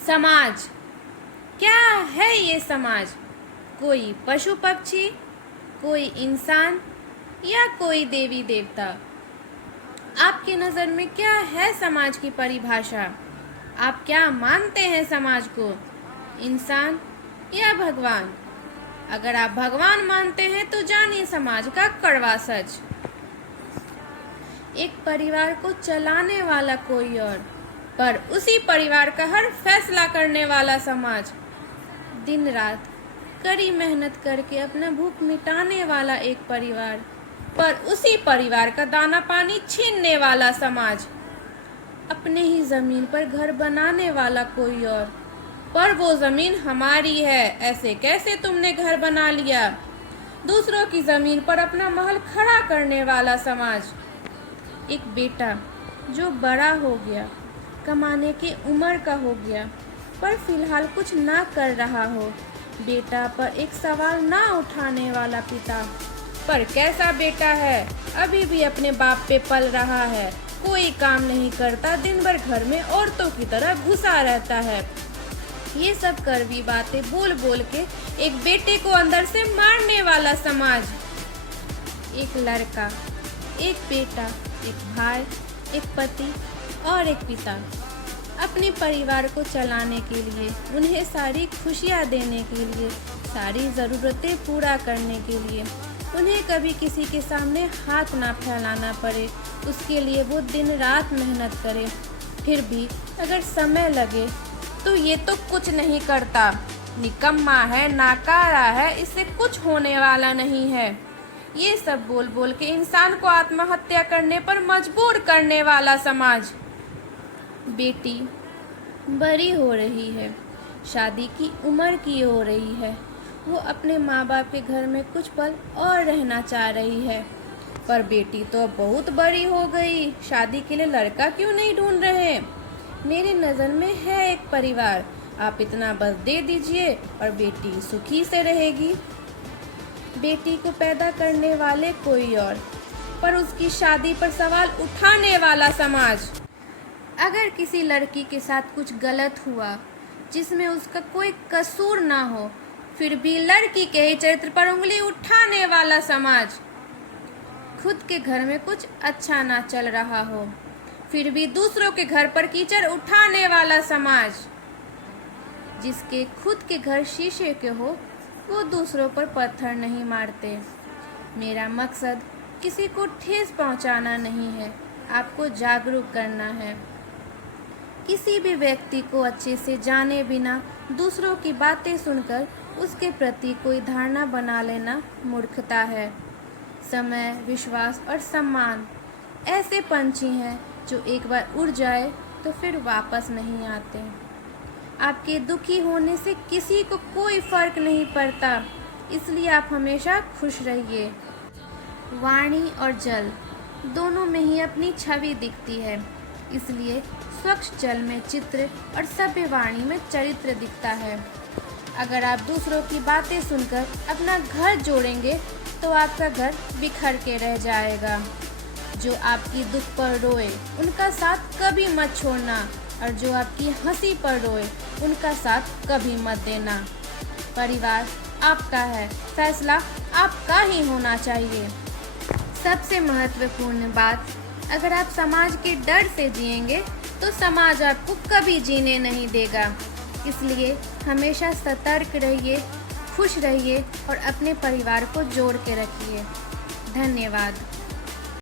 समाज क्या है ये समाज? कोई पशु पक्षी, कोई इंसान या कोई देवी देवता? आपकी नज़र में क्या है समाज की परिभाषा? आप क्या मानते हैं समाज को, इंसान या भगवान? अगर आप भगवान मानते हैं तो जानिए समाज का कड़वा सच। एक परिवार को चलाने वाला कोई और, पर उसी परिवार का हर फैसला करने वाला समाज। दिन रात कड़ी मेहनत करके अपना भूख मिटाने वाला एक परिवार, पर उसी परिवार का दाना पानी छीनने वाला समाज। अपने ही ज़मीन पर घर बनाने वाला कोई और, पर वो ज़मीन हमारी है, ऐसे कैसे तुमने घर बना लिया? दूसरों की ज़मीन पर अपना महल खड़ा करने वाला समाज। एक बेटा जो बड़ा हो गया, कमाने की उम्र का हो गया, पर फिलहाल कुछ ना कर रहा हो। बेटा पर एक सवाल ना उठाने वाला पिता। पर कैसा बेटा है, अभी भी अपने बाप पे पल रहा है, कोई काम नहीं करता, दिन भर घर में औरतों की तरह घुसा रहता है। ये सब कड़वी बातें बोल बोल के एक बेटे को अंदर से मारने वाला समाज। एक लड़का, एक बेटा, एक भाई, एक पति और एक पिता, अपने परिवार को चलाने के लिए, उन्हें सारी खुशियाँ देने के लिए, सारी ज़रूरतें पूरा करने के लिए, उन्हें कभी किसी के सामने हाथ ना फैलाना पड़े, उसके लिए वो दिन रात मेहनत करे। फिर भी अगर समय लगे तो ये तो कुछ नहीं करता, निकम्मा है, नाकारा है, इससे कुछ होने वाला नहीं है। ये सब बोल बोल के इंसान को आत्महत्या करने पर मजबूर करने वाला समाज। बेटी बड़ी हो रही है, शादी की उम्र की हो रही है, वो अपने माँ बाप के घर में कुछ पल और रहना चाह रही है, पर बेटी तो बहुत बड़ी हो गई, शादी के लिए लड़का क्यों नहीं ढूंढ रहे? मेरी नज़र में है एक परिवार, आप इतना बस दे दीजिए और बेटी सुखी से रहेगी। बेटी को पैदा करने वाले कोई और, पर उसकी शादी पर सवाल उठाने वाला समाज। अगर किसी लड़की के साथ कुछ गलत हुआ जिसमें उसका कोई कसूर ना हो, फिर भी लड़की के ही चरित्र पर उंगली उठाने वाला समाज। खुद के घर में कुछ अच्छा ना चल रहा हो, फिर भी दूसरों के घर पर कीचड़ उठाने वाला समाज। जिसके खुद के घर शीशे के हो, वो दूसरों पर पत्थर नहीं मारते। मेरा मकसद किसी को ठेस पहुंचाना नहीं है, आपको जागरूक करना है। किसी भी व्यक्ति को अच्छे से जाने बिना दूसरों की बातें सुनकर उसके प्रति कोई धारणा बना लेना मूर्खता है। समय, विश्वास और सम्मान ऐसे पंछी हैं जो एक बार उड़ जाए तो फिर वापस नहीं आते। आपके दुखी होने से किसी को कोई फर्क नहीं पड़ता, इसलिए आप हमेशा खुश रहिए। वाणी और जल दोनों में ही अपनी छवि दिखती है, इसलिए स्वच्छ जल में चित्र और सभ्य वाणी में चरित्र दिखता है। अगर आप दूसरों की बातें सुनकर अपना घर जोड़ेंगे तो आपका घर बिखर के रह जाएगा। जो आपकी दुख पर रोए उनका साथ कभी मत छोड़ना, और जो आपकी हंसी पर रोए उनका साथ कभी मत देना। परिवार आपका है, फैसला आपका ही होना चाहिए। सबसे महत्वपूर्ण बात, अगर आप समाज के डर से जिएंगे तो समाज आपको कभी जीने नहीं देगा। इसलिए हमेशा सतर्क रहिए, खुश रहिए और अपने परिवार को जोड़ के रखिए। धन्यवाद।